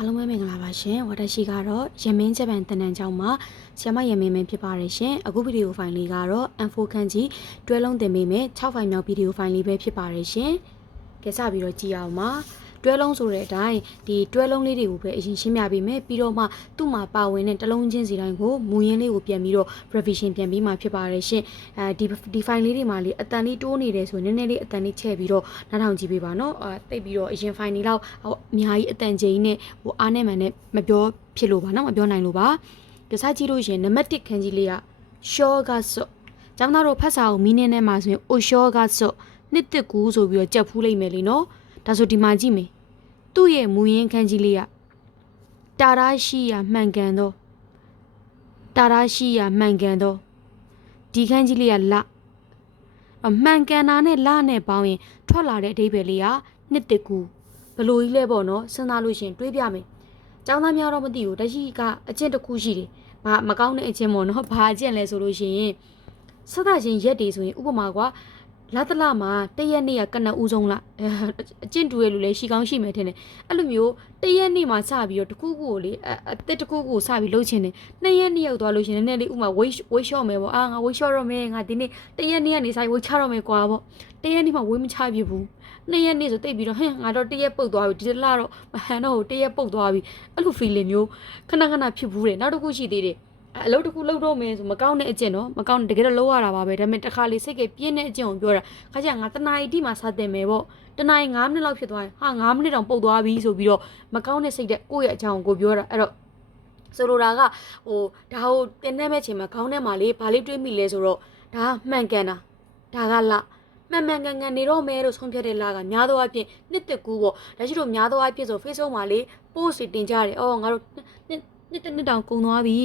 အားလုံးပဲမင်္ဂလာပါရှင်ဝါတရှိကတော့ရမင်းဂျပန်တနန်ကျောင်းမှာဆ iam မရမင်းမင်းဖြစ်ပါတယ်ရှင်အခုဗီဒီယိုဖိုင်လေးကတော့ M4 ခန်းကြီးတွဲလုံးတင်ပေးမယ်6ဖိုင်မြောက်ဗီဒီယိုဖိုင်လေးပဲဖြစ်ပါတယ်ရှင်ကဲစပြီးတော့ကြည့်အောင်ပါ တွဲလုံးဆိုတဲ့အတိုင်းဒီတွဲလုံးလေးတွေကိုပဲအရင်ရှင်းပြပေးမယ်ပြီးတော့မှသူ့မှာပါဝင်တဲ့တလုံးချင်းစီတိုင်းကိုမူရင်းလေးကိုပြန်ပြီးတော့ revision ပြန်ပြီးမှဖြစ်ပါတယ်ရှင်အဲဒီဒီ file လေးတွေမှာလေအတန်လေးတိုးနေတယ်ဆိုရင်နည်းနည်းလေးအတန်လေးချဲ့ပြီးတော့နားထောင်ကြည့်ပေးပါနော်အဲတိတ်ပြီးတော့အရင် file တွေလောက်ဟိုအများကြီးအတန်ချိန်နဲ့ဟိုအားနဲ့မှန်နဲ့မပြောဖြစ်လို့ပါနော်မပြောနိုင်လို့ပါကြစားကြည့်လို့ရှရင်နံပါတ်1ခန်းကြီးလေးက short ကစော့ကျောင်းသားတို့ဖတ်စာကိုမီးနဲ့နဲ့မှာဆိုရင် o short ကစော့နှစ်တစ်ကူဆိုပြီးတော့ကြက်ဖူးလိုက်မယ်လीနော် ဒါဆိုဒီမှာကြည့်မယ်သူ့ရဲ့မူရင်းခန်းကြီးလေးကတာရာရှိရမှန်ကန်သောတာရာရှိရမှန်ကန်သောဒီခန်းကြီးလေးကလအမှန်ကန်တာနဲ့လနဲ့ပေါင်းရင် ထွက်လာတဲ့အဓိပ္ပာယ်လေးကနှစ်တစ်ကူဘလို့ကြီးလဲပေါ့နော်စဉ်းစားလို့ရှရင်တွေးပြမယ်ကျောင်းသားများတော့မသိဘူးတရှိကအကျင့်တစ်ခုရှိတယ်ဘာမကောင်းတဲ့အကျင့်ပေါ့နော်ဘာအကျင့်လဲဆိုလို့ရှိရင်ဆက်သချင်းရက်တွေဆိုရင်ဥပမာကွာ လာတလမှာတရက်နေ့ကကနဦးဆုံးလားအဲအကျင့်တူရဲ့လူလည်းရှိကောင်းရှိမယ်ထင်တယ်အဲ့လိုမျိုးတရက်နေ့မှာစပြီးတော့တခုခုကိုလေအအတစ်တခုခုကိုစပြီးလှုပ်ချင်တယ်နှစ်ရက်နေ့ရောက်သွားလို့ရှိရင်နည်းနည်းလေးဥမာ weight weight short မယ်ပေါ့အာငါ weight short တော့မယ်ငါဒီနေ့တရက်နေ့ကနေစပြီး weight ချတော့မယ်ကွာပေါ့တရက်နေ့မှာ weight မချပြဘူးနှစ်ရက်နေ့ဆိုတိတ်ပြီးတော့ဟင်ငါတော့တရက်ပုတ်သွားပြီဒီတလားတော့မဟန်တော့တရက်ပုတ်သွားပြီအဲ့လို feeling မျိုးခဏခဏဖြစ်ဘူးတယ်နောက်တစ်ခုရှိသေးတယ် အလုပ်တစ်ခုလုပ်တော့မယ်ဆိုမကောင်းတဲ့အကျင့်နော်မကောင်းတကယ်တော့လုပ်ရတာပါပဲဒါပေမဲ့တစ်ခါလေစိတ်ကပြင်းတဲ့အကျင့်ကိုပြောတာခါကျငါတနာရီတိမှစတင်မယ်ပေါ့တနာရီ9မိနစ်လောက်ဖြစ်သွားရင်ဟာ9မိနစ်တောင်ပုတ်သွားပြီဆိုပြီးတော့မကောင်းတဲ့စိတ်တဲ့ကိုယ့်ရဲ့အကြောင်းကိုပြောတာအဲ့တော့ဆိုလိုတာကဟိုဒါကိုတင်တဲ့မဲ့ချိန်မှာခေါင်းထဲမှာလေဘာလေးတွေးမိလဲဆိုတော့ဒါမှန်ကန်တာဒါကလမှန်မှန်ကန်ကန်နေတော့မယ်လို့ဆုံးဖြတ်တဲ့လာကများသောအားဖြင့်နှစ်တကူပေါ့ဒါရှိလို့များသောအားဖြင့်ဆို Facebook မှာလေ post တွေတင်ကြတယ်အော်ငါတို့ နှစ်နှစ်တစ်နှစ်တောင်ကုန်သွားပြီ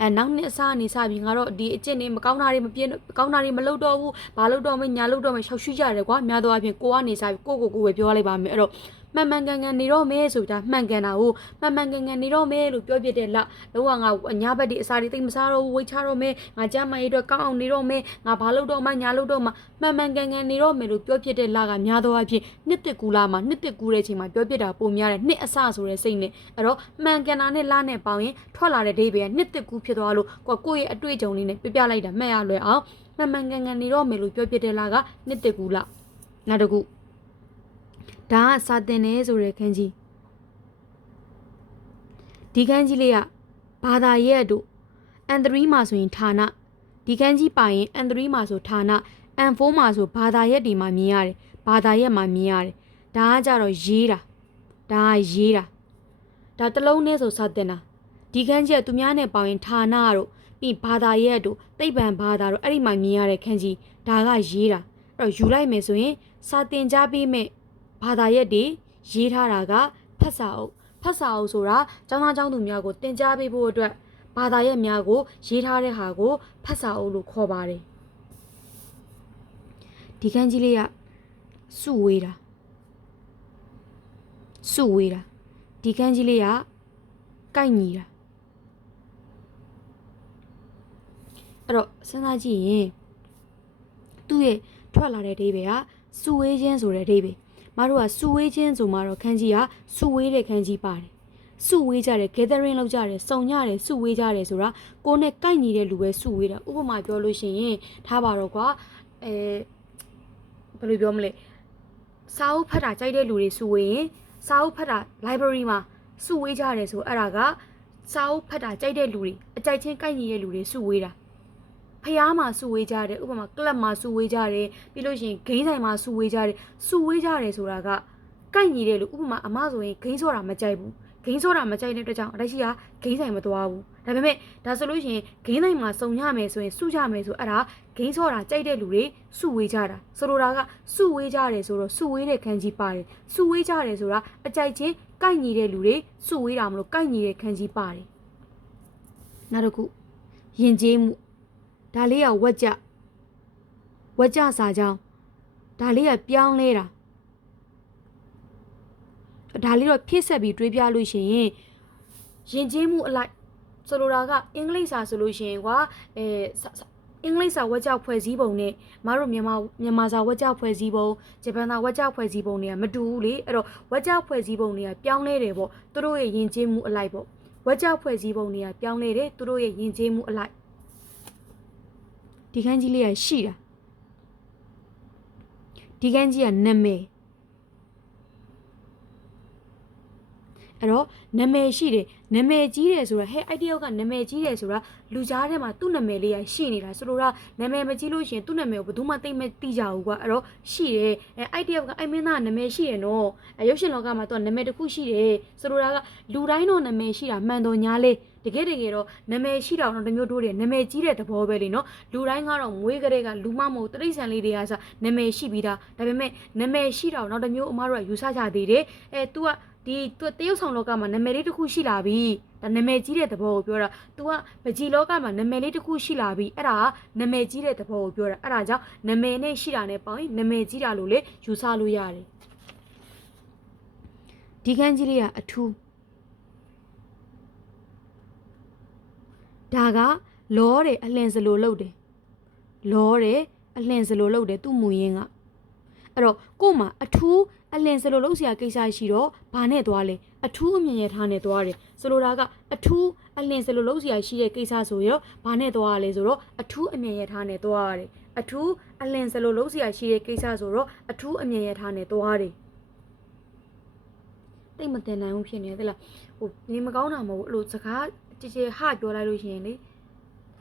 အဲနောက်နှစ်အစားနေစပြီငါတော့ဒီအကျင့်တွေမကောင်းတာတွေမပြင်းမကောင်းတာတွေမလုပ်တော့ဘူးဘာလုပ်တော့မညာလုပ်တော့မရှောက်ရှုကြရတယ်ကွာများသောအားဖြင့်ကိုကနေစပြီကိုကိုကိုပဲပြောလိုက်ပါမယ်အဲ့တော့ မှန်မှန်ကန်ကန်နေတော့မဲဆိုတာမှန်ကန်တာကိုမှန်မှန်ကန်ကန်နေတော့မဲလို့ပြောပြတဲ့လောက်လောကငါအညာဘက်ဒီအစာတွေတိတ်မစားတော့ဘူးဝိတ်ချတော့မဲငါကြမ်းမရေးတော့ကောင်းအောင်နေတော့မဲငါဘာလုပ်တော့မှညာလုပ်တော့မှမှန်မှန်ကန်ကန်နေတော့မဲလို့ပြောပြတဲ့လကများသောအားဖြင့်နှစ်တစ်ကူလာမှာနှစ်တစ်ကူတဲ့ချိန်မှာပြောပြတာပုံများတယ်နှစ်အစဆိုတဲ့စိတ်နဲ့အဲ့တော့မှန်ကန်တာနဲ့လနဲ့ပေါင်းရင်ထွက်လာတဲ့ဒိဗေကနှစ်တစ်ကူဖြစ်သွားလို့ကိုကိုယ့်ရဲ့အတွေ့အကြုံလေးနဲ့ပြပြလိုက်တာမှတ်ရလွယ်အောင်မှန်မှန်ကန်ကန်နေတော့မယ်လို့ပြောပြတဲ့လကနှစ်တစ်ကူလာနောက်တစ်ခု ဒါကစာတင်နေဆိုတဲ့ခန်းကြီးဒီခန်းကြီးလေးကဘာသာရဲ့တို့ N3 မှာဆိုရင်ဌာနဒီခန်းကြီးပါရင် N3 မှာဆိုဌာန N4 မှာဆိုဘာသာရက်ဒီမှာမြင်ရတယ်ဘာသာရက်မှာမြင်ရတယ်ဒါကကြတော့ရေးတာဒါကရေးတာဒါတစ်လုံးနဲ့ဆိုစာတင်တာဒီခန်းကြီးကသူများနဲ့ပေါရင်ဌာနတို့ပြီးဘာသာရက်တို့သိပ္ပံဘာသာတို့အဲ့ဒီမှာမြင်ရတဲ့ခန်းကြီးဒါကရေးတာအဲ့တော့ယူလိုက်မယ်ဆိုရင်စာတင်ကြပေးမဲ့ ဘာသာရက်တွေရေးထားတာကဖတ်စာအုပ်ဖတ်စာအုပ်ဆိုတာကျောင်းသားကျောင်းသူများကိုတင် जा ပေးဖို့အတွက်ဘာသာရက်များကိုရေးထားတဲ့ဟာကိုဖတ်စာအုပ်လို့ခေါ်ပါတယ်ဒီခန်းကြီးလေးကစုဝေးတာစုဝေးတာဒီခန်းကြီးလေးကကိုက်ညီတာအဲ့တော့စဉ်းစားကြည့်ရင်သူ့ရဲ့ထွက်လာတဲ့အဓိပ္ပာယ်ကစုဝေးခြင်းဆိုတဲ့အဓိပ္ပာယ် မတို့ကစုဝေးခြင်းဆိုမှတော့ခန်းကြီးကစုဝေးတဲ့ခန်းကြီးပါတယ်စုဝေးကြတယ် gathering လုပ်ကြတယ်စုံကြတယ်စုဝေးကြတယ်ဆိုတာကိုယ်နဲ့ကိုက်ညီတဲ့လူပဲစုဝေးတာဥပမာပြောလို့ရှိရင်ထားပါတော့ကွာအဲဘယ်လိုပြောမလဲစာအုပ်ဖတ်တာကြိုက်တဲ့လူတွေစုဝေးရင်စာအုပ်ဖတ်တာ library မှာစုဝေးကြတယ်ဆိုအဲ့ဒါကစာအုပ်ဖတ်တာကြိုက်တဲ့လူတွေအကြိုက်ချင်းကိုက်ညီတဲ့လူတွေစုဝေးတာ ဖျားမှာစုဝေးကြတယ်ဥပမာကလပ်မှာစုဝေးကြတယ်ပြီးလို့ရှိရင်ဂိမ်းဆိုင်မှာစုဝေးကြတယ်စုဝေးကြတယ်ဆိုတာကကိုက်ညီတဲ့လူဥပမာအမဆိုရင်ဂိမ်းဆိုတာမကြိုက်ဘူးဂိမ်းဆိုတာမကြိုက်တဲ့အတွက်ကြောင့်အတရှိကဂိမ်းဆိုင်မသွားဘူးဒါပေမဲ့ဒါဆိုလို့ရှိရင်ဂိမ်းဆိုင်မှာစုံရမယ်ဆိုရင်စုကြမယ်ဆိုအဲ့ဒါဂိမ်းဆိုတာကြိုက်တဲ့လူတွေစုဝေးကြတာဆိုလိုတာကစုဝေးကြတယ်ဆိုတော့စုဝေးတဲ့ခန်းကြီးပါတယ်စုဝေးကြတယ်ဆိုတာအကြိုက်ချင်းကိုက်ညီတဲ့လူတွေစုဝေးတာမလို့ကိုက်ညီတဲ့ခန်းကြီးပါတယ်နောက်တစ်ခုယဉ်ကျေးမှု ဒါလေးကဝက်ကြဝက်ကြစာကြောင်းဒါလေးကပြောင်းလဲတာဒါလေးတော့ဖြည့်ဆက်ပြီးတွေးပြလို့ရှိရင်ယဉ်ကျေးမှုအလိုက်ဆိုလိုတာကအင်္ဂလိပ်စာဆိုလို့ရှိရင်ကွာအဲအင်္ဂလိပ်စာဝက်ကြောက်ဖွဲ့စည်းပုံနဲ့မတို့မြန်မာမြန်မာစာဝက်ကြောက်ဖွဲ့စည်းပုံဂျပန်စာဝက်ကြောက်ဖွဲ့စည်းပုံတွေကမတူဘူးလေအဲ့တော့ဝက်ကြောက်ဖွဲ့စည်းပုံတွေကပြောင်းလဲတယ်ပေါ့သူတို့ရဲ့ယဉ်ကျေးမှုအလိုက်ပေါ့ဝက်ကြောက်ဖွဲ့စည်းပုံတွေကပြောင်းလဲတယ်သူတို့ရဲ့ယဉ်ကျေးမှုအလိုက် ဒီခန်းကြီးလေးကရှိတာဒီခန်းကြီးကနာမည်အဲ့တော့နာမည်ရှိတယ်နာမည်ကြီးတယ်ဆိုတာဟဲ့အဲ့တယောက်ကနာမည်ကြီးတယ်ဆိုတာလူကြားထဲမှာသူ့နာမည်လေးရရှိနေတာဆိုလိုတာနာမည်မကြီးလို့ရှရင်သူ့နာမည်ကိုဘယ်သူမှသိမသိကြဘူးကွာအဲ့တော့ရှိတယ်အဲအဲ့တယောက်ကအဲ့မင်းသားနာမည်ရှိရနော်အဲရုပ်ရှင်လောကမှာသူကနာမည်တစ်ခုရှိတယ်ဆိုလိုတာကလူတိုင်းတော့နာမည်ရှိတာမှန်တော်ညာလေး တကယ်တကယ်တော့နာမည်ရှိတာတော့တမျိုးတို့တယ်နာမည်ကြီးတဲ့သဘောပဲလေနော်လူတိုင်းကတော့မွေးကလေးကလူမမဟုတ်တိရစ္ဆာန်လေးတွေကစနာမည်ရှိပြီးသားဒါပေမဲ့နာမည်ရှိတာတော့တမျိုးအမားတို့ကယူဆကြသေးတယ်အဲ तू ကဒီသူတရုတ်ဆောင်လောကမှာနာမည်လေးတစ်ခုရှိလာပြီဒါနာမည်ကြီးတဲ့သဘောကိုပြောတာ तू ကပကြီးလောကမှာနာမည်လေးတစ်ခုရှိလာပြီအဲ့ဒါကနာမည်ကြီးတဲ့သဘောကိုပြောတာအဲ့ဒါကြောင့်နာမည်နဲ့ရှိတာနဲ့ပေါင်းရင်နာမည်ကြီးတာလို့လေယူဆလို့ရတယ်ဒီခန်းကြီးလေးကအထူး ဒါကလောတယ်အလင်စလိုလုပ်တယ်လောတယ်အလင်စလိုလုပ်တယ်သူ့မူရင်းကအဲ့တော့ကို့မှာအထူးအလင်စလိုလုပ်စရာကိစ္စရှိတော့ဘာနဲ့သွားလဲအထူးအမြင်ရထားနဲ့သွားတယ်ဆိုလိုတာကအထူးအလင်စလိုလုပ်စရာရှိတဲ့ကိစ္စဆိုရောဘာနဲ့သွားရလဲဆိုတော့အထူးအမြင်ရထားနဲ့သွားရတယ်အထူးအလင်စလိုလုပ်စရာရှိတဲ့ကိစ္စဆိုတော့အထူးအမြင်ရထားနဲ့သွားတယ်တိတ်မတင်နိုင်ဘူးဖြစ်နေတယ်လားဟိုနေမကောင်းတာမဟုတ်ဘူးအဲ့လိုစကား ကြည်ကြည်ဟပြောလိုက်လို့ရှိရင်လေ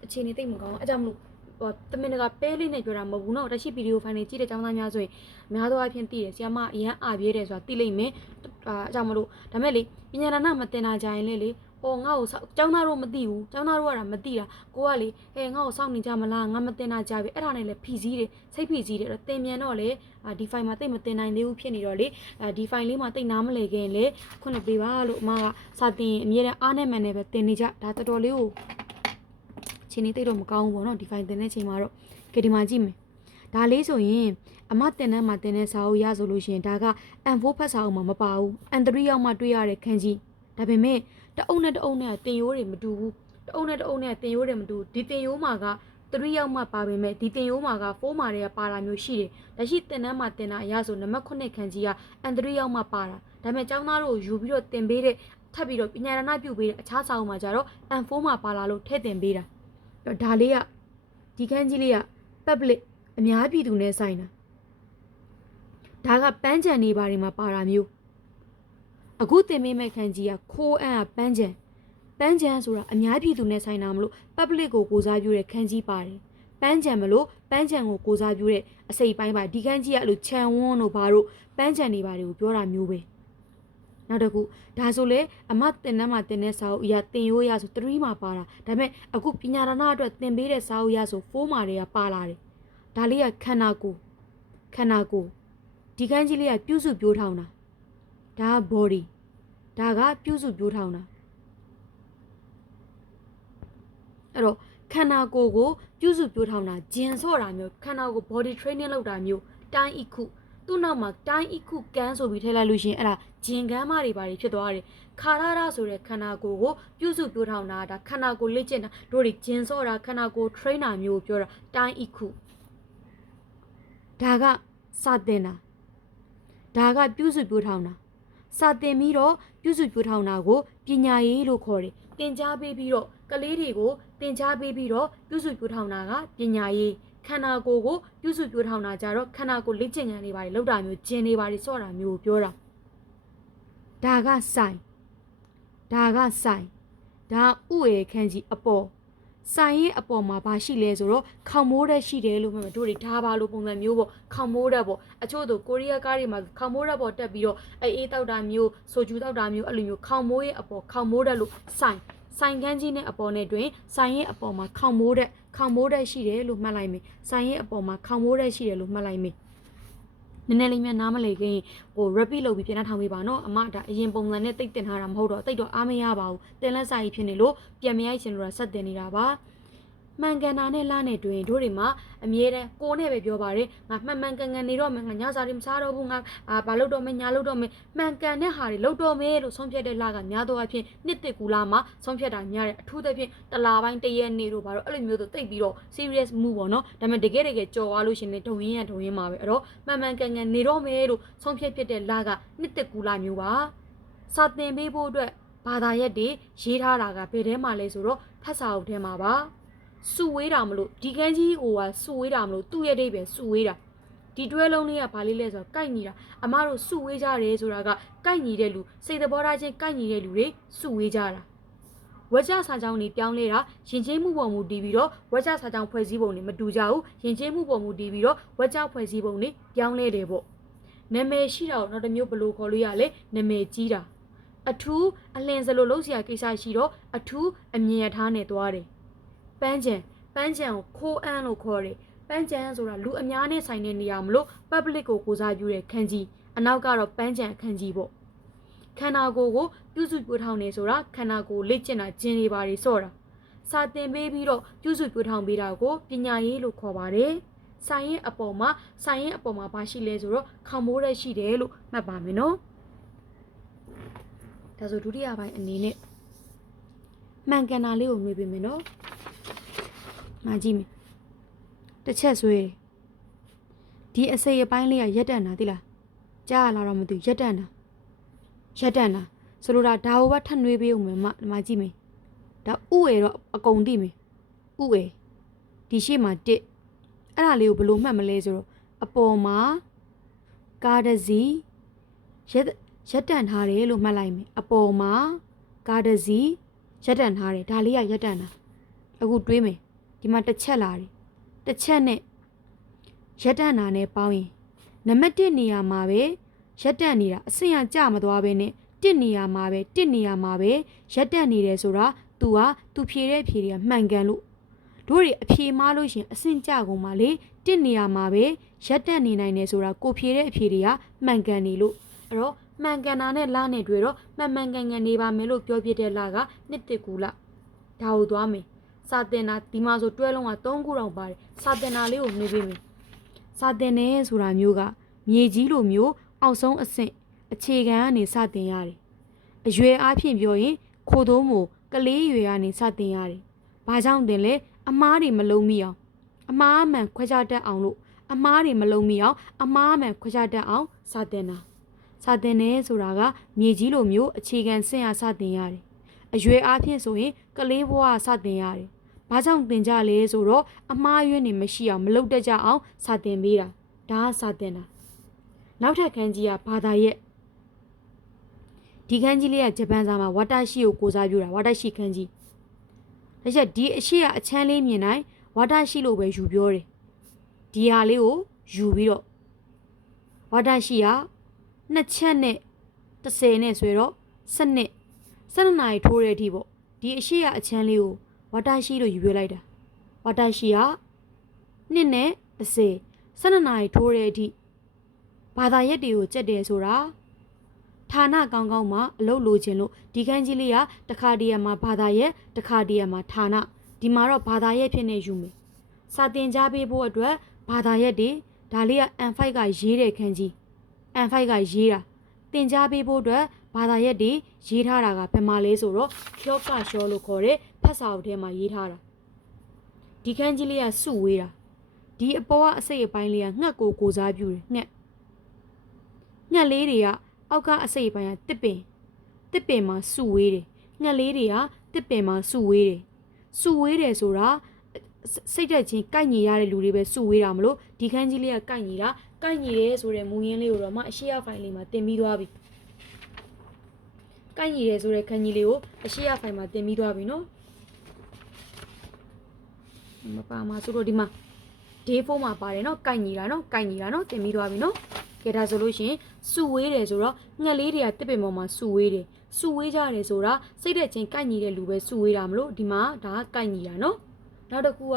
အခြေအနေသိမကောင်းအဲကြောင့်မလို့ဟိုတမင်တကာပဲလေးနဲ့ပြောတာမဟုတ်ဘူးနော်တက်ရှိဗီဒီယိုဖိုင်တွေကြည့်တဲ့ကျောင်းသားများဆိုရင်အများသောအားဖြင့်သိတယ်ဆရာမအရန်အားပြေးတယ်ဆိုတာသိလိမ့်မယ်အဲကြောင့်မလို့ဒါမဲ့လေပညာနာမတင်တာကြရင်လေလေ အော်ငါ့ကိုចောင်းသားတို့မသိဘူးចောင်းသားတို့ကတာမသိတာကိုကလေဟဲငါ့ကိုစောင့်နေကြမလားငါမတင်တာကြပြီအဲ့ဒါနဲ့လေဖြီစည်းတယ်စိတ်ဖြီစည်းတယ်တော့တင်မြန်တော့လေဒီဖိုင်မှာတိတ်မတင်နိုင်သေးဘူးဖြစ်နေတော့လေဒီဖိုင်လေးမှာတိတ်နားမလဲခင်လေခုနှစ်ပေးပါလို့အမကစာတင်အမြဲတမ်းအားနဲ့မှန်နဲ့ပဲတင်နေကြဒါတော်တော်လေးကိုချင်းနေတိတ်တော့မကောင်းဘူးပေါ့နော်ဒီဖိုင်တင်တဲ့ချိန်မှာတော့ကဲဒီမှာကြည့်မယ်ဒါလေးဆိုရင်အမတင်တဲ့မှာတင်တဲ့စာအုပ်ရဆိုလို့ရှိရင်ဒါက M4 ဖတ်စာအုပ်မှာမပါဘူး N3 ရောက်မှတွေ့ရတဲ့ခန်းကြီးဒါပေမဲ့ တအုပ်နဲ့တအုပ်နဲ့တင်ရိုးတွေမတူဘူးတအုပ်နဲ့တအုပ်နဲ့တင်ရိုးတွေမတူဒီတင်ရိုးမှာက3ရောက်မှပါပေမဲ့ဒီတင်ရိုးမှာက4မှာတွေကပါလာမျိုးရှိတယ်လက်ရှိတင်တန်းမှာတင်တာအရဆိုနံပါတ်9ခန်းကြီးက N3 ရောက်မှပါတာဒါပေမဲ့ကျောင်းသားတို့ယူပြီးတော့တင်ပေးတဲ့ထပ်ပြီးတော့ပညာရဏပြုပေးတဲ့အခြားစာအုပ်မှာကျတော့ N4 မှာပါလာလို့ထည့်တင်ပေးတာဒါလေးကဒီခန်းကြီးလေးက public အများပြည်သူနဲ့ဆိုင်တာဒါကပန်းချံနေပါတွေမှာပါတာမျိုး အခုတင်မေးမဲ့ခန်းကြီးကခိုးအန်းကပန်းချံပန်းချံဆိုတာအများပြည်သူနဲ့ဆိုင်တာမလို့ public ကိုကိုစားပြုတဲ့ခန်းကြီးပါတယ်ပန်းချံမလို့ပန်းချံကိုကိုစားပြုတဲ့အစိပ်ပိုင်းပါဒီခန်းကြီးကအဲ့လိုခြံဝန်းတို့ဘာတို့ပန်းချံနေပါတွေကိုပြောတာမျိုးပဲနောက်တစ်ခုဒါဆိုလေအမတင်နှမ်းမှာတင်တဲ့စာအုပ်အရာတင်ရိုးရဆို3မှာပါတာဒါပေမဲ့အခုပညာရဏအတွက်တင်ပေးတဲ့စာအုပ်ရဆို4မှာတွေကပါလာတယ်ဒါလေးကခန္ဓာကိုယ်ခန္ဓာကိုယ်ဒီခန်းကြီးလေးကပြုစုပြိုးထောင်တာ ဒါက body ဒါကပြုစုပြောထောင်တာအဲ့တော့ခန္ဓာကိုယ်ကိုပြုစုပြောထောင်တာဂျင်ဆော့တာမျိုးခန္ဓာကိုယ် body training လုပ်တာမျိုးတိုင်းဤခုသူ့နောက်မှာတိုင်းဤခုကန်းဆိုပြီးထည့်လိုက်လို့ရှင်အဲ့ဒါဂျင်ကန်းမတွေပါတွေဖြစ်သွားတယ်ခါရရဆိုတဲ့ခန္ဓာကိုယ်ကိုပြုစုပြောထောင်တာဒါခန္ဓာကိုယ်လေ့ကျင့်တာတို့တွေဂျင်ဆော့တာခန္ဓာကိုယ် trainer မျိုးပြောတာတိုင်းဤခုဒါကစတင်တာဒါကပြုစုပြောထောင်တာ စတင်ပြီးတော့ပြုစုပြိုးထောင်တာကိုပညာရေးလို့ခေါ်တယ်တင် जा ပေးပြီးတော့ကလေးတွေကိုတင် जा ပေးပြီးတော့ပြုစုပြိုးထောင်တာကပညာရေးခန္ဓာကိုယ်ကိုပြုစုပြိုးထောင်တာကြတော့ခန္ဓာကိုယ်လေ့ကျင့်ခန်းတွေပါတယ်လောက်တာမျိုးဂျင်တွေပါတယ်စော့တာမျိုးကိုပြောတာဒါကဆိုင်ဒါကဆိုင်ဒါဥယေခန်းကြီးအပေါ် ဆိုင်ရဲ့အပေါ်မှာဘာရှိလဲဆိုတော့ခေါမိုးရက်ရှိတယ်လို့မှတို့တွေဒါပါလို့ပုံစံမျိုးပေါ့ခေါမိုးရက်ပေါ့အချို့တို့ကိုရီးယားကားတွေမှာခေါမိုးရက်ပေါ်တက်ပြီးတော့အေးအေးတောက်တာမျိုးဆိုဂျူတောက်တာမျိုးအဲ့လိုမျိုးခေါမိုးရဲ့အပေါ်ခေါမိုးရက်လို့ဆိုင်ဆိုင်ကန်းကြီးနဲ့အပေါ်နဲ့တွင်ဆိုင်ရဲ့အပေါ်မှာခေါမိုးရက်ခေါမိုးရက်ရှိတယ်လို့မှတ်လိုက်မယ်ဆိုင်ရဲ့အပေါ်မှာခေါမိုးရက်ရှိတယ်လို့မှတ်လိုက်မယ် နည်းနည်းလေးများနားမလည်ခင်ဟို repeat လုပ်ပြီးပြန်နှထောင်ပေးပါနော်အမဒါအရင်ပုံစံနဲ့တိတ်တင်ထားတာမဟုတ်တော့တိတ်တော့အားမရပါဘူးတင်လက်စာကြီးဖြစ်နေလို့ပြန်မရိုက်ချင်လို့ဆက်တင်နေတာပါ မှန်ကန်တာနဲ့လားနဲ့တွင်တို့တွေမှာအမြဲတမ်းကိုနဲ့ပဲပြောပါတယ်ငါမှန်မှန်ကန်ကန်နေတော့မယ်ငါညစာတွေမစားတော့ဘူးငါအာဘာလုပ်တော့မယ်ညာလုပ်တော့မယ်မှန်ကန်တဲ့ဟာတွေလုပ်တော့မယ်လို့ဆုံးဖြတ်တဲ့လားကများသောအားဖြင့်နှစ်တစ်ကူလာမှာဆုံးဖြတ်တာများတယ်အထူးသဖြင့်တလာပိုင်းတရက်နေတို့ဘာလို့အဲ့လိုမျိုးဆိုတိတ်ပြီးတော့ serious မှုပေါ့နော်ဒါပေမဲ့တကယ်တကယ်ကြော်သွားလို့ရှင်လေဒုံရင်ရဒုံရင်မှာပဲအဲ့တော့မှန်မှန်ကန်ကန်နေတော့မယ်လို့ဆုံးဖြတ်ဖြစ်တဲ့လားကနှစ်တစ်ကူလာမျိုးပါစာသင်ပေးဖို့အတွက်ဘာသာရက်တွေရေးထားတာကဘယ်ထဲမှာလဲဆိုတော့ဖတ်စာအုပ်ထဲမှာပါ စုဝေးတာမလို့ဒီကန်းကြီးဟိုကစုဝေးတာမလို့သူ့ရဲ့အိဗယ်စုဝေးတာဒီတွဲလုံးလေးကဘာလေးလဲဆိုတော့ကိုက်ညီတာအမတို့စုဝေးကြတယ်ဆိုတာကကိုက်ညီတဲ့လူစိတ်သဘောထားချင်းကိုက်ညီတဲ့လူတွေစုဝေးကြတာဝက်ကြစာကြောင်းတွေပြောင်းလဲတာရင်ချင်းမှုပေါ်မူတည်ပြီးတော့ဝက်ကြစာကြောင်းဖွဲ့စည်းပုံတွေမတူကြဘူးရင်ချင်းမှုပေါ်မူတည်ပြီးတော့ဝက်ကြဖွဲ့စည်းပုံတွေပြောင်းလဲတယ်ပေါ့နာမည်ရှိတာကိုနောက်တစ်မျိုးဘယ်လိုခေါ်လို့ရလဲနာမည်ကြီးတာအထူးအလင်းစလိုလုံးစရာကိစ္စရှိတော့အထူးအမြင်ရထားနဲ့သွားတယ် ပန်းချံပန်းချံကိုခိုးအန်းလို့ခေါ်တယ်ပန်းချံဆိုတာလူအများနဲ့ဆိုင်တဲ့နေရာမလို့ public ကိုကိုစားပြုတဲ့ခန်းကြီးအနောက်ကတော့ပန်းချံခန်းကြီးပေါ့ခန္ဓာကိုယ်ကိုပြုစုပြောထောင်နေဆိုတာခန္ဓာကိုယ်လေ့ကျင့်တာကျင်နေပါလေစော့တာစာသင်ပေးပြီးတော့ပြုစုပြောထောင်ပေးတာကိုပညာရေးလို့ခေါ်ပါတယ်ဆိုင်ရင်အပေါ်မှာဆိုင်ရင်အပေါ်မှာဘာရှိလဲဆိုတော့ခေါမိုးရက်ရှိတယ်လို့မှတ်ပါမယ်နော်ဒါဆိုဒုတိယပိုင်းအနေနဲ့မှန်ကန်တာလေးကိုမြင်ပေးမယ်နော် ငါကြည့်မယ်တစ်ချက်ဆွဲတယ်ဒီအစိပ်အပိုင်းလေးကရက်တန်တာသိလားကြားရလားတော့မသိဘူးရက်တန်တာရက်တန်တာဆိုလိုတာဒါဘဝထပ်နှွေးပေးဦးမယ်မဒီမှာကြည့်မယ်ဒါဥဝေတော့အကုန်သိမယ်ဥဝေဒီရှေ့မှာတစ်အဲ့ဒါလေးကိုဘယ်လိုမှတ်မလဲဆိုတော့အပေါ်မှာကားတစ်စီးရက်ရက်တန်ထားတယ်လို့မှတ်လိုက်မယ်အပေါ်မှာကားတစ်စီးရက်တန်ထားတယ်ဒါလေးကရက်တန်တာအခုတွေးမယ် ဒီမှာတစ်ချက်လာတယ်တစ်ချက်နဲ့ရက်တန်တာနဲ့ပေါင်းရင်နံပါတ်1နေရာမှာပဲရက်တန်နေတာအစင်ရကြမသွားပဲနဲ့တစ်နေရာမှာပဲတစ်နေရာမှာပဲရက်တန်နေတယ်ဆိုတာ तू ဟာ तू ဖြေတဲ့ဖြေတွေကမှန်ကန်လို့တို့တွေအဖြေမှားလို့ရှရင်အစင်ကြကုန်ပါလေတစ်နေရာမှာပဲရက်တန်နေနိုင်တယ်ဆိုတာကိုဖြေတဲ့အဖြေတွေကမှန်ကန်နေလို့အဲ့တော့မှန်ကန်တာနဲ့လနဲ့တွေ့တော့မှန်မှန်ကန်ကန်နေပါမယ်လို့ပြောပြတဲ့လကနှစ်တစ်ကူလဒါကိုသွားမယ် စာတင်တာဒီမှာဆိုတွဲလုံးက3ခုတောင်ပါတယ်စာတင်တာလေးကိုနေပေးမယ်စာတင်နေဆိုတာမျိုးကမြေကြီးလိုမျိုးအောက်ဆုံးအဆင့်အခြေခံကနေစတင်ရတယ်အရွယ်အားဖြင့်ပြောရင်ခိုသိုးမို့ကလေးရွယ်ကနေစတင်ရတယ်ဘာကြောင့်တင်လဲအမားတွေမလုံးမိအောင်အမားအမှန်ခွဲခြားတတ်အောင်လို့အမားတွေမလုံးမိအောင်အမားအမှန်ခွဲခြားတတ်အောင်စတင်တာစတင်နေဆိုတာကမြေကြီးလိုမျိုးအခြေခံဆင့်ရစတင်ရတယ်အရွယ်အားဖြင့်ဆိုရင်ကလေးဘဝစတင်ရတယ် ဘာကြောင့်တင်ကြလဲဆိုတော့အမားရွေးနေမရှိအောင်မလုပ်တတ်ကြအောင်စတင်ပေးတာဒါကစတင်တာနောက်ထပ်ခန်းကြီးကဘာသာရဲ့ဒီခန်းကြီးလေးကဂျပန်စာမှာဝါတာရှိကိုကိုစားပြုတာဝါတာရှိခန်းကြီးဒါချက်ဒီအရှိကအချမ်းလေးမြင်တိုင်းဝါတာရှိလို့ပဲယူပြောတယ်ဒီဟာလေးကိုယူပြီးတော့ဝါတာရှိကနှစ်ချက်နဲ့30နဲ့ဆိုတော့စနစ်12နာရီထိုးတဲ့အထိပေါ့ဒီအရှိကအချမ်းလေးကို ဝါတာရှိလို့ယူပြလိုက်တာဝါတာရှိကနှစ်နဲ့30 12နာရီထိုးတဲ့အထိဘာသာရက်တွေကိုကြက်တယ်ဆိုတာဌာနကောင်းကောင်းမှာအလုပ်လိုချင်လို့ဒီခန်းကြီးလေးကတခါတည်းရမှာဘာသာရက်တခါတည်းရမှာဌာနဒီမှာတော့ဘာသာရက်ဖြစ်နေယူမယ်စာတင်ကြားပေးဖို့အတွက်ဘာသာရက်တွေဒါလေးက N5 ကရေးတဲ့ခန်းကြီး N5 ကရေးတာတင်ကြားပေးဖို့အတွက်ဘာသာရက်တွေရေးထားတာကဘယ်မှာလဲဆိုတော့ကျော့ကရှောလို့ခေါ်တဲ့ဖ တ်စာအုပ်ထဲမှာရေးထားတာဒီခန်းကြီးလေးကစုဝေးတာဒီအပေါ်ကအစိတ်အပိုင်းလေးကငှက်ကိုကိုစားပြုတယ်ငှက်ငှက်လေးတွေကအောက်ကအစိတ်ပိုင်းကတစ်ပင်တစ်ပင်မှာစုဝေးတယ်ငှက်လေးတွေကတစ်ပင်မှာစုဝေးတယ်စုဝေးတယ်ဆိုတာစိတ်သက်ချင်းကိုက်ညီရတဲ့လူတွေပဲစုဝေးတာမလို့ဒီခန်းကြီးလေးကကိုက်ညီတာကိုက်ညီတယ်ဆိုတဲ့မူရင်းလေးကိုတော့မှအရှိရဖိုင်လေးမှာတင်ပြီးသွားပြီကိုက်ညီတယ်ဆိုတဲ့ခန်းကြီးလေးကိုအရှိရဖိုင်မှာတင်ပြီးသွားပြီနော် မပါမှာဆိုတော့ဒီမှာ day 4မှာပါတယ်နော်ကိုက်ညီတာနော်ကိုက်ညီတာနော်တင်ပြီးသွားပြီနော်ကဲဒါဆိုလို့ရှိရင်စုဝေးတယ်ဆိုတော့ငှက်လေးတွေကတစ်ပင်ပေါ်မှာစုဝေးတယ်စုဝေးကြတယ်ဆိုတာစိတ်တဲ့ချင်းကိုက်ညီတဲ့လူပဲစုဝေးတာမလို့ဒီမှာဒါကကိုက်ညီတာနော်နောက်တစ်ခုက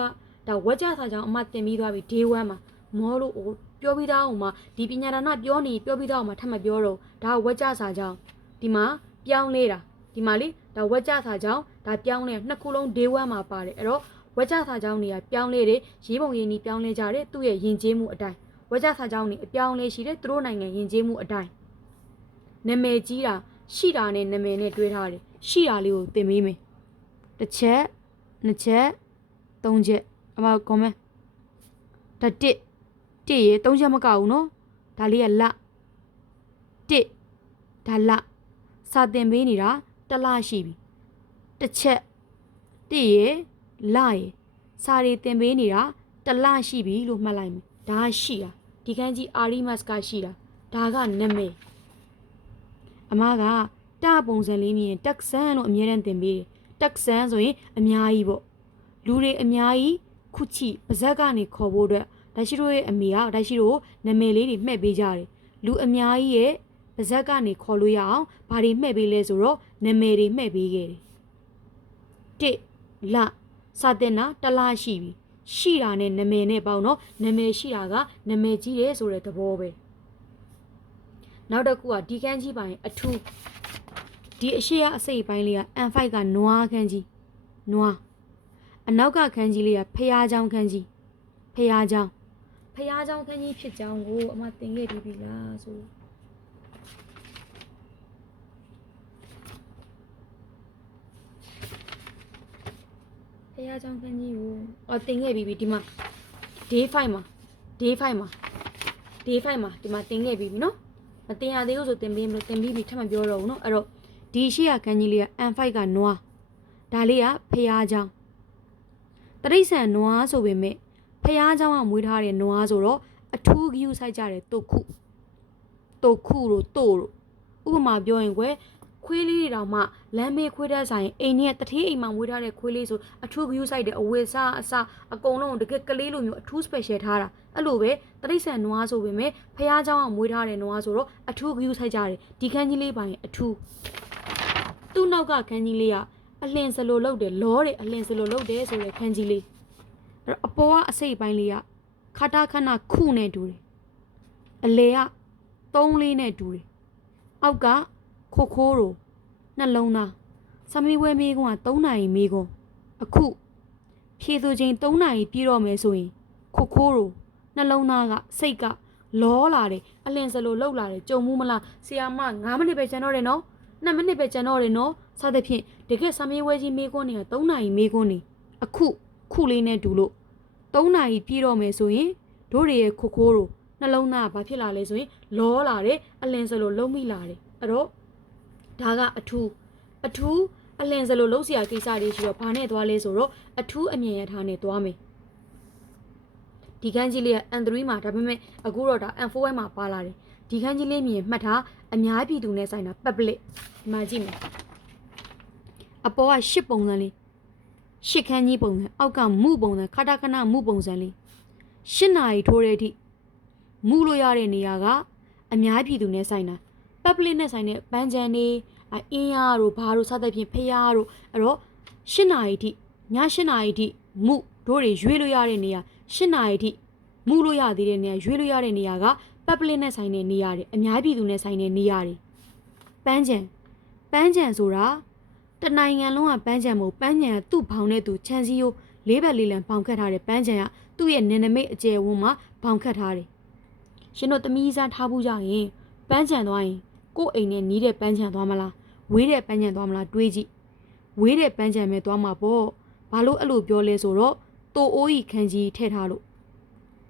ဒါဝက်ကြစာကြောင့်အမတင်ပြီးသွားပြီ day 1မှာမောလို့ဟိုပြောပြီးသားအောင်မှာဒီပညာဒါနပြောနေပြောပြီးသားအောင်မှာထပ်မပြောတော့ဒါဝက်ကြစာကြောင့်ဒီမှာပြောင်းလဲတာဒီမှာလေဒါဝက်ကြစာကြောင့်ဒါပြောင်းလဲနှစ်ခုလုံး day 1မှာပါတယ်အဲ့တော့ ဝကြစာကြောင်းတွေကပြောင်းလဲတယ်ရေးပုံရင်းနီးပြောင်းလဲကြတယ်သူ့ရဲ့ယဉ်ကျေးမှုအတိုင်းဝကြစာကြောင်းတွေအပြောင်းလဲရှိတယ်သူတို့နိုင်ငံယဉ်ကျေးမှုအတိုင်းနာမည်ကြီးတာရှိတာနဲ့နာမည်နဲ့တွဲထားတယ်ရှိတာလေးကိုသင်ပေးမယ်တစ်ချက်နှစ်ချက်သုံးချက်အမကွန်မန့်ဒါတစ်တစ်ရေသုံးချက်မကဘူးနော်ဒါလေးကလတစ်ဒါလစာသင်ပေးနေတာတစ်လရှိပြီတစ်ချက်တစ်ရေ လရေစာတွေသင်ပေးနေတာတစ်လရှိပြီလို့မှတ်လိုက်မယ်ဒါကရှိတာဒီခန်းကြီးအာရီမတ်ကရှိတာဒါကနာမည်အမကတပုံစံလေးမြင်တက်ဆန်လို့အမြဲတမ်းသင်ပေးတယ်တက်ဆန်ဆိုရင်အများကြီးပေါ့လူတွေအများကြီးခုချိပါဇက်ကနေခေါ်ဖို့အတွက်ဒါရှိတို့ရဲ့အမေကဒါရှိတို့နာမည်လေးတွေမှဲ့ပေးကြတယ်လူအများကြီးရဲ့ပါဇက်ကနေခေါ်လို့ရအောင်ဘာတွေမှဲ့ပေးလဲဆိုတော့နာမည်တွေမှဲ့ပေးခဲ့တယ်တစ်လ စာတင်တာတစ်လရှိပြီရှိတာနဲ့နာမည်နဲ့ပေါ့နော်နာမည်ရှိတာကနာမည်ကြီးတယ်ဆိုတဲ့သဘောပဲနောက်တစ်ခုကဒီကန်းကြီးပိုင်းအထူးဒီအရှိရအစိတ်ပိုင်းလေးက M5 ကနွားခန်းကြီးနွားအနောက်ကခန်းကြီးလေးကဖျားချောင်းခန်းကြီးဖျားချောင်းဖျားချောင်းခန်းကြီးဖြစ်ကြောင်းကိုအမသင်ခဲ့ပြီးပြီလားဆို ဖျားချောင်းခန်းကြီးကိုအော်သင်ခဲ့ပြီးပြီဒီမှာ day 5မှာ day 5မှာ day 5မှာဒီမှာသင်ခဲ့ပြီးပြီနော်မတင်ရသေးဘူးဆိုသင်ပြီးမလို့သင်ပြီးပြီထပ်မပြောတော့ဘူးနော်အဲ့တော့ဒီရှိရခန်းကြီးလေးက M5 ကနွားဒါလေးကဖျားချောင်းတရိษံနွားဆိုပေမဲ့ဖျားချောင်းကမွေးထားတဲ့နွားဆိုတော့အထူးဂယုဆိုင်ကြတယ်တုတ်ခုတုတ်ခုတို့တို့တို့ဥပမာပြောရင်ကွယ် ခွေးလေးတွေတောင်မှလမ်းမေးခွေးတဲ့ဆိုင်အိမ်နဲ့တထေးအိမ်မှာမွေးထားတဲ့ခွေးလေးဆိုအထူးဂယုဆိုင်တဲ့အဝေစားအစားအကုန်လုံးတကယ်ကလေးလိုမျိုးအထူး special ထားတာအဲ့လိုပဲတရိษံနွားဆိုပေမဲ့ဖះเจ้าကမွေးထားတဲ့နွားဆိုတော့အထူးဂယုဆိုင်ကြတယ်ဒီခန်းကြီးလေးပိုင်းအထူးသူ့နောက်ကခန်းကြီးလေးကအလင်စလိုလုပ်တယ်လောတယ်အလင်စလိုလုပ်တယ်ဆိုတဲ့ခန်းကြီးလေးအဲ့တော့အပေါ်ကအစိတ်ပိုင်းလေးကခတာခဏခုနဲ့တူတယ်အလေကသုံးလေးနဲ့တူတယ်အောက်က ခိုခိုးတို့နှလုံးသားစမီဝဲမေးကွန်းက3နာရီမေးကွန်းအခုဖြည့်သူချင်း3နာရီပြည့်တော့မယ်ဆိုရင်ခိုခိုးတို့နှလုံးသားကစိတ်ကလောလာတယ်အလင်စလိုလှုပ်လာတယ်ကြုံမှုမလားဆီယာမ9မိနစ်ပဲကျန်တော့တယ်နော်2မိနစ်ပဲကျန်တော့တယ်နော်စသဖြင့်တကယ်စမေးဝဲကြီးမေးခွန်းတွေက3နာရီမေးခွန်းနေအခုခုလေးနဲ့တူလို့3နာရီပြည့်တော့မယ်ဆိုရင်တို့တွေရဲ့ခိုခိုးတို့နှလုံးသားကဘာဖြစ်လာလဲဆိုရင်လောလာတယ်အလင်စလိုလှုပ်မိလာတယ်အဲ့တော့ ဒါကအထူးအထူးအလင်စလိုလုံးစရာကိစ္စတွေရှိတော့ဘာနဲ့သွားလဲဆိုတော့အထူးအမြင်ရထားနဲ့သွားမယ်ဒီခန်းကြီးလေးက N3 မှာဒါပေမဲ့အခုတော့ဒါ N4 မှာပါလာတယ်ဒီခန်းကြီးလေးမြင်မှတ်ထားအများပြည်သူနဲ့ဆိုင်တာ public ဒီမှာကြည့်မယ်အပေါ်ကရှစ်ပုံစံလေးရှစ်ခန်းကြီးပုံစံအောက်ကမုပုံစံခါတာခဏမုပုံစံလေးရှစ်နာရီထိုးတဲ့အထိမုလို့ရတဲ့နေရာကအများပြည်သူနဲ့ဆိုင်တာ public နဲ့ဆိုင်တဲ့ဘန်းချန်နေအင်းရတို့ဘာတို့စသဖြင့်ဖျားတို့အဲ့တော့ရှစ်နာရီထိညရှစ်နာရီထိမှုတို့တွေရွေးလို့ရတဲ့နေရာ၈နာရီထိမူလို့ရသေးတဲ့နေရာရွေးလို့ရတဲ့နေရာက public နဲ့ဆိုင်တဲ့နေရာတွေအများပြည်သူနဲ့ဆိုင်တဲ့နေရာတွေပန်းချံပန်းချံဆိုတာတနိုင်ငံလုံးကပန်းချံမို့ပန်းချံကသူ့ဘောင်နဲ့သူခြံစည်းရိုးလေးဘက်လေးလံဘောင်ခတ်ထားတဲ့ပန်းချံကသူ့ရဲ့နန္နမိတ်အကျယ်ဝန်းမှာဘောင်ခတ်ထားတယ်ရှင်တို့သမီးစားထားဘူးကြရင်ပန်းချံသွားရင် ကို့အိမ်နဲ့နီးတဲ့ပန်းချံသွားမလားဝေးတဲ့ပန်းချံသွားမလားတွေးကြည့်ဝေးတဲ့ပန်းချံပဲသွားမှာပေါ့ဘာလို့အဲ့လိုပြောလဲဆိုတော့တိုအိုးကြီးခန်းကြီးထည့်ထားလို့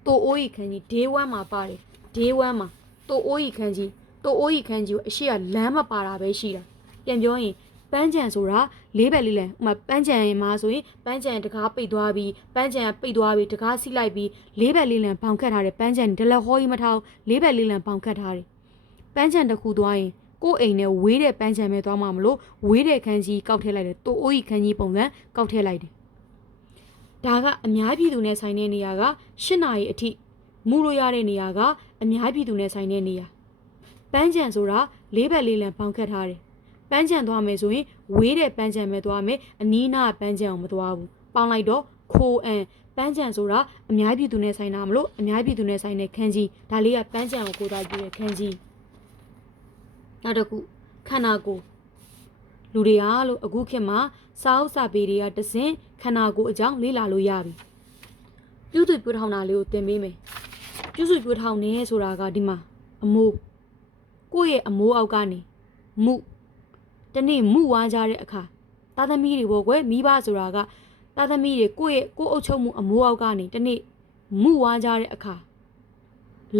တိုအိုးကြီးခန်းကြီး day 1မှာပါတယ် day 1မှာတိုအိုးကြီးခန်းကြီးတိုအိုးကြီးခန်းကြီးကိုအရှိကလမ်းမပါတာပဲရှိတာပြန်ပြောရင်ပန်းချံဆိုတာလေးပဲလေးလဲဥမာပန်းချံမှာဆိုရင်ပန်းချံတကားပိတ်သွားပြီးပန်းချံပိတ်သွားပြီးတကားဆိလိုက်ပြီးလေးပဲလေးလံဘောင်ခတ်ထားတယ်ပန်းချံဒလဟောကြီးမထားလေးပဲလေးလံဘောင်ခတ်ထားတယ် ပန်းချံတစ်ခုသွားရင်ကိုယ့်အိမ်နဲ့ဝေးတဲ့ပန်းချံပဲသွားမှာမလို့ဝေးတဲ့ခန်းကြီးကောက်ထည့်လိုက်တယ်တိုအိုးကြီးခန်းကြီးပုံစံကောက်ထည့်လိုက်တယ်ဒါကအများပြည်သူနဲ့ဆိုင်တဲ့နေရာက၈နာရီအထိမူလို့ရတဲ့နေရာကအများပြည်သူနဲ့ဆိုင်တဲ့နေရာပန်းချံဆိုတာလေးဘက်လေးလံပေါင်ခတ်ထားတယ်ပန်းချံသွားမယ်ဆိုရင်ဝေးတဲ့ပန်းချံပဲသွားမယ်အနီးနားပန်းချံအောင်မသွားဘူးပေါင်လိုက်တော့ခိုးအန်ပန်းချံဆိုတာအများပြည်သူနဲ့ဆိုင်တာမလို့အများပြည်သူနဲ့ဆိုင်တဲ့ခန်းကြီးဒါလေးကပန်းချံကိုကိုးသားကြည့်တဲ့ခန်းကြီး နောက်တစ်ခုခန္ဓာကိုယ်လူတွေဟာလို့အခုခေတ်မှာစာအုပ်စာပေတွေကတစင်ခန္ဓာကိုယ်အကြောင်းလေ့လာလို့ရပြီပြုစုပြောထောင်တာလေးကိုသင်ပေးမယ်ပြုစုပြောထောင်နေဆိုတာကဒီမှာအမိုးကိုယ့်ရဲ့အမိုးအောက်ကနေမှုတနေ့မှုဝါကြတဲ့အခါသားသမီးတွေပေါ့ကွယ်မိဘဆိုတာကသားသမီးတွေကိုယ့်ရဲ့ကိုယ့်အုပ်ချုပ်မှုအမိုးအောက်ကနေတနေ့မှုဝါကြတဲ့အခါ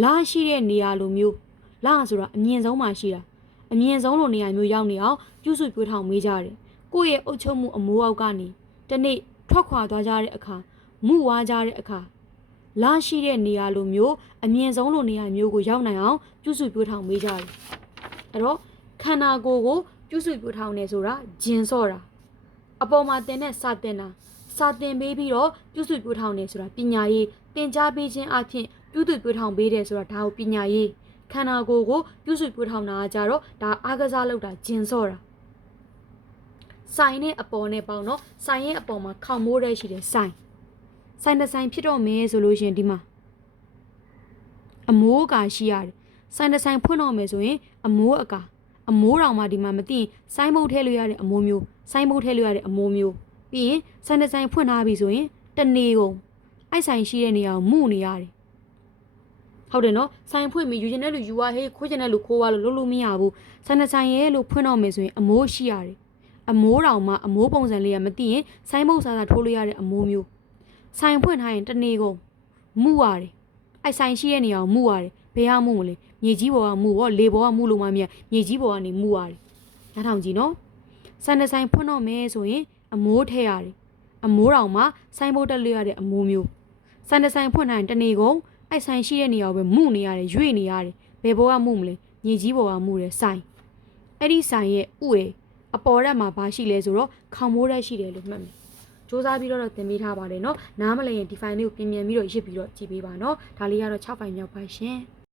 လာရှိတဲ့နေရာလိုမျိုးလာဆိုတာအမြင့်ဆုံးမှရှိတာ အမြင့်ဆုံးလိုနေရာမျိုးရောက်နေအောင်ပြုစုပြောထောင်မေးကြတယ်။ကိုယ့်ရဲ့အုပ်ချုပ်မှုအမိုးအောက်ကနေတနေ့ထွက်ခွာသွားကြတဲ့အခါမှုဝါကြတဲ့အခါလာရှိတဲ့နေရာလိုမျိုးအမြင့်ဆုံးလိုနေရာမျိုးကိုရောက်နိုင်အောင်ပြုစုပြောထောင်မေးကြတယ်။အဲ့တော့ခန္ဓာကိုယ်ကိုပြုစုပြောထောင်နေဆိုတာဂျင်စော့တာအပေါ်မှာတင်တဲ့စာတင်တာစာတင်ပေးပြီးတော့ပြုစုပြောထောင်နေဆိုတာပညာရေးသင်ကြားပေးခြင်းအပြင်ပြုစုပြောထောင်ပေးတယ်ဆိုတာဒါကိုပညာရေး ခန္ဓာကိုယ်ကိုပြုစုပြောထောင်တာကကြတော့ဒါအားကစားလုပ်တာဂျင်စော့တာဆိုင်နဲ့အပေါ်နဲ့ပေါင်းတော့ဆိုင်ရဲ့အပေါ်မှာခေါင်မိုးတဲ့ရှိတယ်ဆိုင်ဆိုင်တစ်ဆိုင်ဖြစ်တော့မယ်ဆိုလို့ရှရင်ဒီမှာအမိုးအကာရှိရတယ်ဆိုင်တစ်ဆိုင်ဖွင့်တော့မယ်ဆိုရင်အမိုးအကာအမိုးတောင်မှဒီမှာမသိရင်ဆိုင်မုတ်ထဲလို့ရတဲ့အမိုးမျိုးဆိုင်မုတ်ထဲလို့ရတဲ့အမိုးမျိုးပြီးရင်ဆိုင်တစ်ဆိုင်ဖွင့်ထားပြီဆိုရင်တနေကုန်အဲ့ဆိုင်ရှိတဲ့နေရာကိုမှုနေရတယ် ဟုတ်တယ်နော်ဆိုင်ဖွင့်ပြီးယူချင်တဲ့လူယူရဟေးခိုးချင်တဲ့လူခိုးရလို့လုံးလို့မရဘူးဆိုင်နဲ့ဆိုင်ရဲလို့ဖွင့်တော့မယ်ဆိုရင်အမိုးရှိရတယ်အမိုးတောင်မှအမိုးပုံစံလေးကမသိရင်ဆိုင်မုတ်စားစားထိုးလို့ရတဲ့အမိုးမျိုးဆိုင်ဖွင့်ထားရင်တနေ့ကုန်မှုရတယ်အဲ့ဆိုင်ရှိတဲ့နေရာကိုမှုရတယ်ဘယ်ဟာမှုမလဲမြေကြီးပေါ်ကမှုပေါ့လေပေါ်ကမှုလို့မှမရမြေကြီးပေါ်ကနေမှုရတယ်နားထောင်ကြည့်နော်ဆိုင်နဲ့ဆိုင်ဖွင့်တော့မယ်ဆိုရင်အမိုးထည့်ရတယ်အမိုးတောင်မှဆိုင်ဘုတ်တက်လို့ရတဲ့အမိုးမျိုးဆိုင်နဲ့ဆိုင်ဖွင့်ထားရင်တနေ့ကုန် အဲ့ဆိုင်ရှိတဲ့နေရာကိုပဲမှုနေရတယ်ရွေ့နေရတယ်ဘယ်ဘောကမှုမလဲမြေကြီးဘောကမှုတယ်ဆိုင်အဲ့ဒီဆိုင်ရဲ့ဥရအပေါ်ရက်မှာဘာရှိလဲဆိုတော့ခေါင်မိုးရက်ရှိတယ်လို့မှတ်မယ်စူးစမ်းပြီးတော့သင်ပေးထားပါတယ်เนาะနားမလည်ရင်ဒီ file လေးကိုပြင်ပြန်ပြီးတော့ရစ်ပြီးတော့ကြည့်ပေးပါเนาะဒါလေးကတော့6 file မြောက်ပါရှင်